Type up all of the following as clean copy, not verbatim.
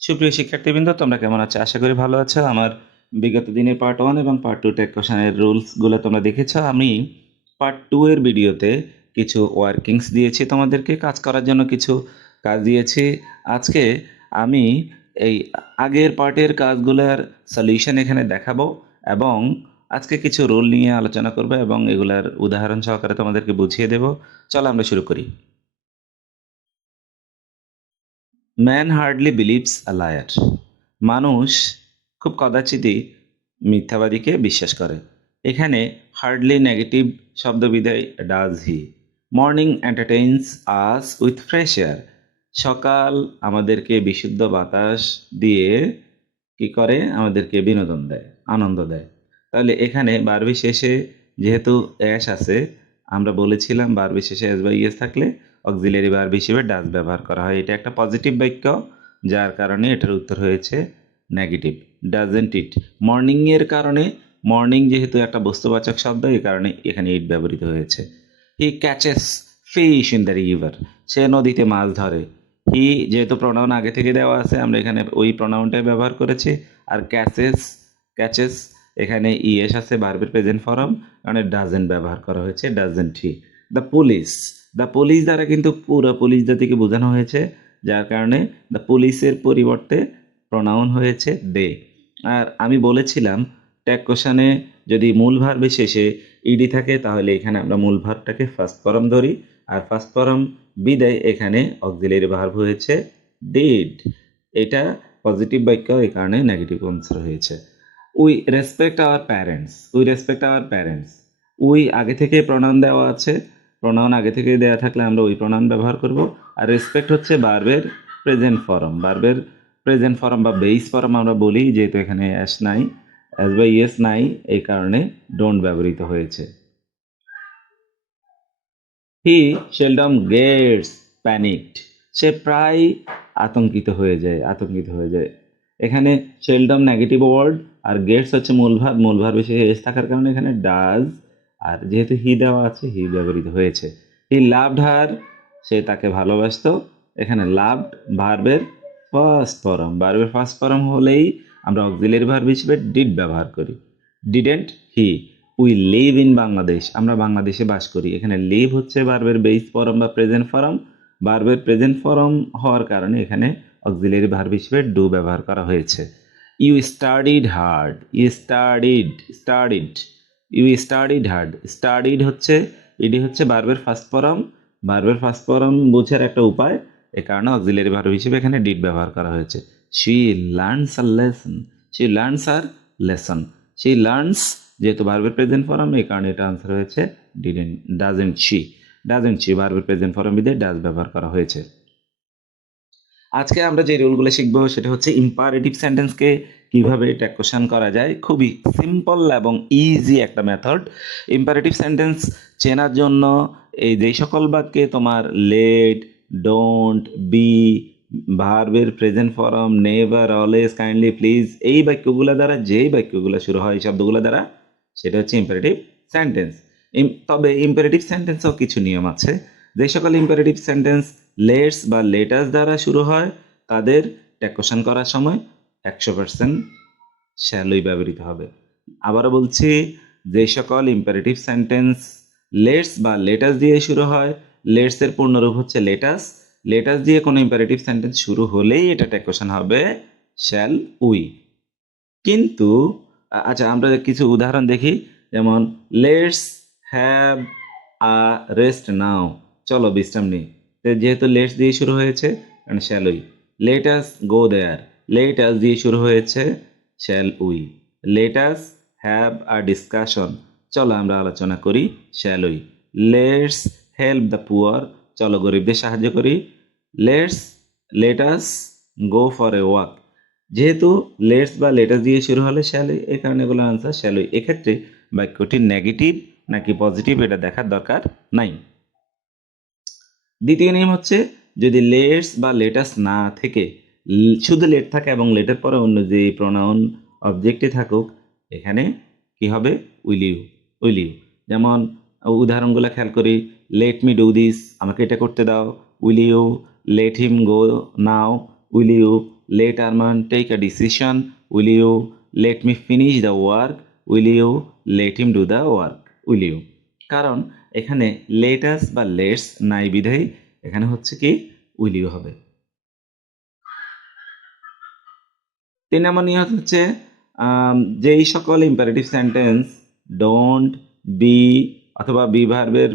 সুপ্রিয় শিক্ষার্থীবৃন্দ, তোমরা কেমন আছো? আশা করি ভালো আছো। আমার বিগত দিনের পার্ট 1 এবং পার্ট 2 টেক কোশ্চেনের রুলসগুলো তোমরা দেখেছো। আমি পার্ট 2 এর ভিডিওতে কিছু ওয়ার্কিংস দিয়েছি, তোমাদেরকে কাজ করার জন্য কিছু কাজ দিয়েছি। আজকে আমি এই আগের পার্টের কাজগুলোর সলিউশন এখানে দেখাবো এবং আজকে কিছু রুল নিয়ে আলোচনা করবো এবং এগুলার উদাহরণ সহকারে তোমাদেরকে বুঝিয়ে দেব। চলো আমরা শুরু করি। Man hardly believes a liar. মানুষ খুব কদাচিতই মিথ্যাবাদীকে বিশ্বাস করে। এখানে হার্ডলি নেগেটিভ শব্দ বিদায় does he. Morning entertains us with fresh air. সকাল আমাদেরকে বিশুদ্ধ বাতাস দিয়ে কি করে? আমাদেরকে বিনোদন দেয়, আনন্দ দেয়। তাহলে এখানে বারবি শেষে যেহেতু অ্যাশ আছে, আমরা বলেছিলাম বারবি শেষে এস বা ইয়েস থাকলে অক্সিলারি ভার্ব হিসেবে ডাজ ব্যবহার করা হয়। এটা একটা পজিটিভ বাক্য, যার কারণে এটার উত্তর হয়েছে নেগেটিভ। ডাজেন্ট ইট। মর্নিংয়ের কারণে, মর্নিং যেহেতু একটা বস্তুবাচক শব্দ, এই কারণে এখানে ইট ব্যবহৃত হয়েছে। He catches fish in the river. সে নদীতে মাছ ধরে। হি যেহেতু প্রোনাউন আগে থেকে দেওয়া আছে, আমরা এখানে ওই প্রোনাউনটাই ব্যবহার করেছি। আর ক্যাচেস, ক্যাচেস এখানে ইএস আছে ভার্বের প্রেজেন্ট ফর্ম, কারণে ডাজেন্ট ব্যবহার করা হয়েছে, doesn't he. The police, the police দ্বারা কিন্তু পুরো পুলিশ জাতিকে বোঝানো হয়েছে, যার কারণে দ্য পুলিশের পরিবর্তে প্রোনাউন হয়েছে দে। আর আমি বলেছিলাম ট্যাগ কোশ্চেনে যদি মূল ভার্বে শেষে ইডি থাকে, তাহলে এখানে আমরা মূল ভার্বটাকে ফার্স্ট ফর্ম ধরি, আর ফার্স্ট ফর্ম বিদায় এখানে অক্সিলারি ভার্ব হয়েছে ডিড। এটা পজিটিভ বাক্য, এই কারণে নেগেটিভ আনসার হয়েছে। We respect our parents. We respect our parents. We আগে থেকে প্রোনাউন দেওয়া আছে, প্রোনাউন আগে থেকে দেওয়া থাকলে আমরা ওই প্রোনাউন ব্যবহার করব। আর রেসপেক্ট হচ্ছে ভার্বের প্রেজেন্ট ফর্ম, ভার্বের প্রেজেন্ট ফর্ম বা বেস ফর্ম আমরা বলি, যেহেতু এখানে অ্যাস নাই, অ্যাস বা ইয়েস নাই, এই কারণে ডোন্ট ব্যবহৃত হয়েছে। হি সেলডম গেটস প্যানিকড। সে প্রায় আতঙ্কিত হয়ে যায়, আতঙ্কিত হয়ে যায়। এখানে সেলডম নেগেটিভ ওয়ার্ড, আর গেটস হচ্ছে মূল ভার্ব, মূল ভার্ব হিসেবে এস থাকার কারণে এখানে ডাজ, আর যেহেতু হি দেওয়া আছে হি ব্যবহৃত হয়েছে। হি লাভড হার। সে তাকে ভালোবাসতো। এখানে লাভড ভার্বের ফার্স্ট ফর্ম, ভার্বের ফার্স্ট ফর্ম হলেই আমরা অক্সিলারি ভার্ব হিসেবে ডিড ব্যবহার করি। Didn't he. We live in Bangladesh. আমরা বাংলাদেশে বাস করি। এখানে লিভ হচ্ছে ভার্বের বেস ফর্ম বা প্রেজেন্ট ফর্ম। ভার্বের প্রেজেন্ট ফর্ম হওয়ার কারণে এখানে অক্সিলারি ভার্ব হিসেবে ডু ব্যবহার করা হয়েছে। You studied hard. You studied. You studied hard. Studied হচ্ছে, ইডি হচ্ছে ভার্বের ফার্স্ট ফর্ম। ভার্বের ফার্স্ট ফর্ম বোঝার একটা উপায়, এ কারণে অক্সিলারি ভার্ব হিসেবে এখানে ডিড ব্যবহার করা হয়েছে। She learns a lesson. She learns আর লেসন। শি লার্নস যেহেতু ভার্বের প্রেজেন্ট ফর্ম, এই কারণে এটা আনসার হয়েছে didn't. Doesn't she. Doesn't she ভার্বের প্রেজেন্ট ফর্ম দিয়ে ডাজ ব্যবহার করা হয়েছে। আজকে আমরা যে রুলগুলো শিখবো সেটা হচ্ছে ইম্পারেটিভ সেন্টেন্সকে কিভাবে ট্যাগ কোশ্চেন করা যায়। খুবই সিম্পল এবং ইজি একটা মেথড। ইম্পারেটিভ সেন্টেন্স চেনার জন্য এই যেই সকল বাক্যে তোমার লেট, ডোন্ট, বি, ভার্বের present form, never, always, kindly, please, এই বাক্যগুলো দ্বারা, যেই বাক্যগুলো শুরু হয় এই শব্দগুলো দ্বারা, সেটা হচ্ছে ইম্পারেটিভ সেন্টেন্স। তবে ইম্পারেটিভ সেন্টেন্সেও কিছু নিয়ম আছে। যে সকল ইম্পারেটিভ সেন্টেন্স লেটস বা লেটাস দ্বারা শুরু হয়, তাদের ট্যাগ কোশ্চেন করার সময় 100% শ্যালই ব্যবহৃত হবে। আবারও বলছি, যে সকল ইম্পারেটিভ সেন্টেন্স লেটস বা লেটাস দিয়ে শুরু হয়, লেটস এর পূর্ণরূপ হচ্ছে লেটাস, লেটাস দিয়ে কোনো ইম্পারেটিভ সেন্টেন্স শুরু হলেই এটা ট্যাগ কোশ্চেন হবে শ্যাল উই। কিন্তু আচ্ছা, আমরা কিছু উদাহরণ দেখি। যেমন let's have a rest now. চলো বিশ্রাম নিই। যেহেতু লেটস দিয়ে শুরু হয়েছে, কারণ shall we. Let us go there. Let us দিয়ে শুরু হয়েছে, shall we. Let us have a discussion. চলো আমরা আলোচনা করি, shall we. Let's help the poor. চলো গরিবদের সাহায্য করি। Let's let us go for a walk. যেহেতু লেটস বা লেটাস দিয়ে শুরু হলে শ্যালই, এই কারণে এগুলো আনসার শ্যালই। এক্ষেত্রে বাক্যটি নেগেটিভ নাকি পজিটিভ এটা দেখার দরকার নাই। দ্বিতীয় নিয়ম হচ্ছে, যদি লেটস বা লেটাস না থেকে শুধু লেট থাকে এবং লেটের পরে অন্য যে প্রোনাউন অবজেক্টে থাকুক, এখানে কি হবে? Will you. Will you. যেমন উদাহরণগুলো খেয়াল করি। Let me do this. আমাকে এটা করতে দাও। Will you let him go now. Will you let Arman take a decision? Will you let me finish the work? Will you let him do the work? Will you? কারণ এখানে let us বা let's নাই বিধায় এখানে হচ্ছে কি will you হবে। 3 নম্বর নিয়ম হচ্ছে যেই সকল ইম্পারেটিভ সেন্টেন্স ডোন্ট বি অথবা বি ভার্বের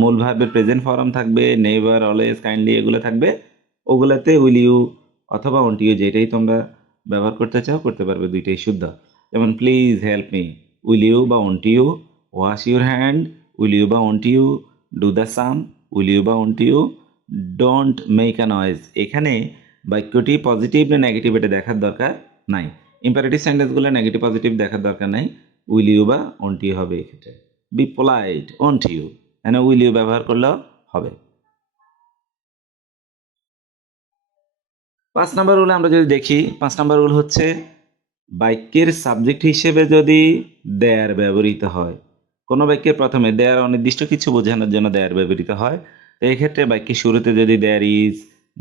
মূল ভার্বের প্রেজেন্ট ফর্ম থাকবে, নেভার, অলওয়েজ, কাইন্ডলি এগুলো থাকবে, ওগুলাতে উইল ইউ অথবা ওন্ট ইউ যেটাই তোমরা ব্যবহার করতে চাও করতে পারবে, দুইটাই শুদ্ধ। যেমন please help me, will you বা won't you, wash your hand, will you বা won't you, do the same, will you বা won't you, don't make a noise. এখানে বাক্যটি পজিটিভ না নেগেটিভ এটা দেখার দরকার নাই। ইম্পারেটিভ সেন্টেন্সগুলো নেগেটিভ পজিটিভ দেখার দরকার নাই, উইল ইউ বা ওন্ট ইউ হবে এক্ষেত্রে। বি পোলাইট, ওন্ট ইউ, এখানে উইল ইউ ব্যবহার করলেও হবে। 5 নম্বর রুল আমরা যদি দেখি, 5 নম্বর রুল হচ্ছে বাক্যের সাবজেক্ট হিসেবে যদি দেয়ার ব্যবহৃত হয়, কোনো বাক্যের প্রথমে দেয়ার অনির্দিষ্ট কিছু বোঝানোর জন্য দেয়ার ব্যবহৃত হয়, তো এক্ষেত্রে বাক্যের শুরুতে যদি there is,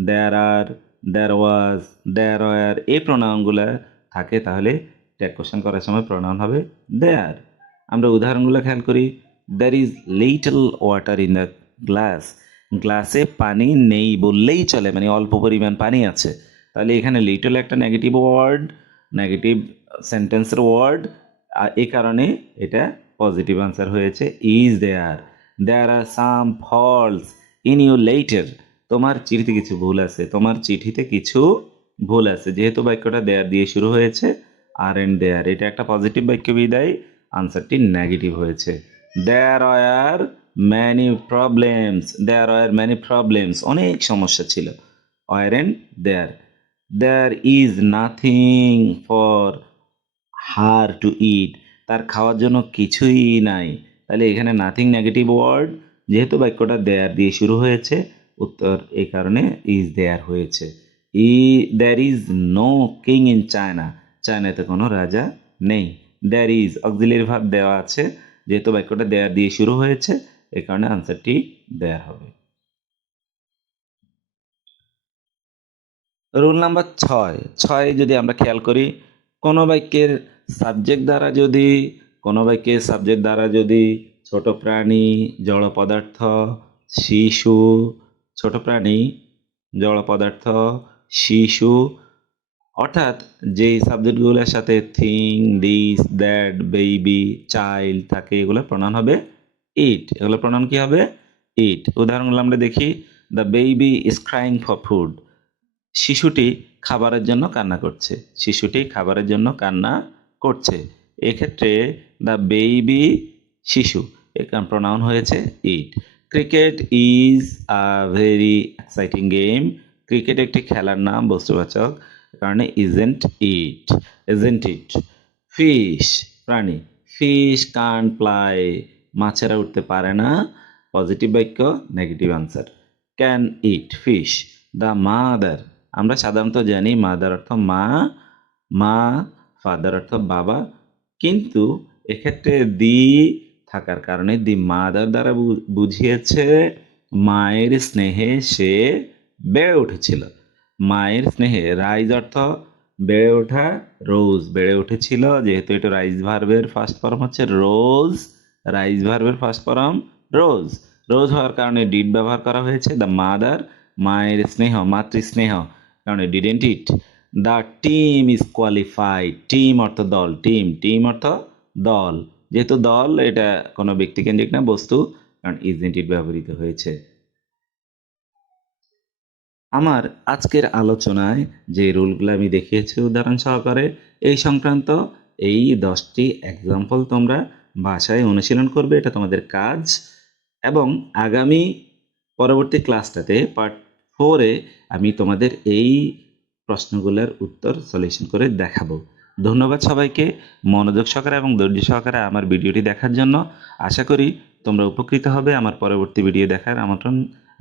there R, there was, there were এই প্রোনাউনগুলো থাকে তাহলে ট্যাগ কোশ্চেন করার সময় প্রোনাউন হবে দেয়ার। আমরা উদাহরণগুলো খেয়াল করি। There is little water in the glass, গ্লাসে পানি নেই বললেই চলে, মানে অল্প পরিমাণ পানি আছে। তাহলে এখানে লিটল একটা নেগেটিভ ওয়ার্ড, নেগেটিভ সেন্টেন্সের ওয়ার্ড, এই কারণে এটা পজিটিভ আনসার হয়েছে is there. There are some faults in your letter, তোমার চিঠিতে কিছু ভুল আছে, তোমার চিঠিতে কিছু ভুল আছে। যেহেতু বাক্যটা দেয়ার দিয়ে শুরু হয়েছে, আর এন্ড দেয়ার এটা একটা পজিটিভ বাক্য বিদায় আনসারটি নেগেটিভ হয়েছে। There are many problems, there are many problems অনেক সমস্যা ছিল। আর and there, there is nothing for her to eat, তার খাওয়ার জন্য কিছুই নাই। তাহলে এখানে নাথিং নেগেটিভ ওয়ার্ড, যেহেতু বাক্যটা দেয়ার দিয়ে শুরু হয়েছে উত্তর এই কারণে ইজ দেয়ার হয়েছে। There is no king in China, চায়নাতে কোনো রাজা নেই। দেয়ার ইজ অক্সিলিয়ারি ভার্ব দেওয়া আছে, যেহেতু বাক্যটা দেয়ার দিয়ে শুরু হয়েছে এই কারণে আনসারটি দেয়ার হবে। রুল নাম্বার 6 যদি আমরা খেয়াল করি, কোনো বাক্যের সাবজেক্ট দ্বারা যদি ছোট প্রাণী, জড় পদার্থ, শিশু, ছোট প্রাণী, জড় পদার্থ, শিশু, অর্থাৎ যেই সাবজেক্টগুলোর সাথে thing, this, that, baby, child থাকে এগুলো প্রনাউন হবে ইট। এগুলো প্রনাউন কি হবে? ইট। উদাহরণগুলো আমরা দেখি। The baby is crying for food, শিশুটি খাবারের জন্য কান্না করছে, শিশুটি খাবারের জন্য কান্না করছে। এক্ষেত্রে দ্য বেবি শিশু এখানে প্রনাউন হয়েছে it. Cricket is a very exciting game, cricket একটি খেলার নাম বস্তুবাচক কারণে isn't it, isn't it. Fish প্রাণী, ফিশ কান্ট ফ্লাই, মাছেরা উঠতে পারে না, পজিটিভ বাক্য negative answer. Can it fish. The mother, আমরা সাধারণত জানি মাদার অর্থ মা, মা, ফাদার অর্থ বাবা, কিন্তু এক্ষেত্রে দি থাকার কারণে দি মাদার দ্বারা বুঝিয়েছে মায়ের স্নেহে সে বেড়ে উঠেছিল। মায়ের স্নেহে, রাইজ অর্থ বেড়ে ওঠা, রোজ বেড়ে উঠেছিল, যেহেতু এটা রাইজ ভার্বের ফার্স্ট ফর্ম হচ্ছে রোজ, রাইজ ভার্বের ফার্স্ট ফর্ম রোজ, রোজ হওয়ার কারণে ডিড ব্যবহার করা হয়েছে। দ্য মাদার, মায়ের স্নেহ, মাতৃস্নেহ কারণে didn't it. The team is qualified, team অর্থ দল, টিম অর্থ দল, যেহেতু দল এটা কোনো ব্যক্তিকেন্দ্রিক না বস্তু কারণ ইজেন্ট ইট ব্যবহৃত হয়েছে। আমার আজকের আলোচনায় যে রুলগুলো আমি দেখিয়েছি উদাহরণ সহকারে এই সংক্রান্ত এই 10টি এক্সাম্পল তোমরা ভাষায় অনুশীলন করবে, এটা তোমাদের কাজ। এবং আগামী পরবর্তী ক্লাসটাতে পার্ট 4-এ আমি তোমাদের এই প্রশ্নগুলোর উত্তর সলিউশন করে দেখাবো। ধন্যবাদ সবাইকে মনোযোগ সহকারে এবং ধৈর্য সহকারে আমার ভিডিওটি দেখার জন্য। আশা করি তোমরা উপকৃত হবে। আমার পরবর্তী ভিডিও দেখার আমন্ত্রণ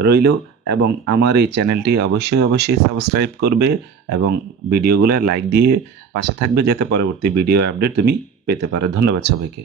রইল এবং আমার এই চ্যানেলটি অবশ্যই সাবস্ক্রাইব করবে এবং ভিডিওগুলো লাইক দিয়ে পাশে থাকবে যাতে পরবর্তী ভিডিও আপডেট তুমি পেতে পারো। ধন্যবাদ সবাইকে।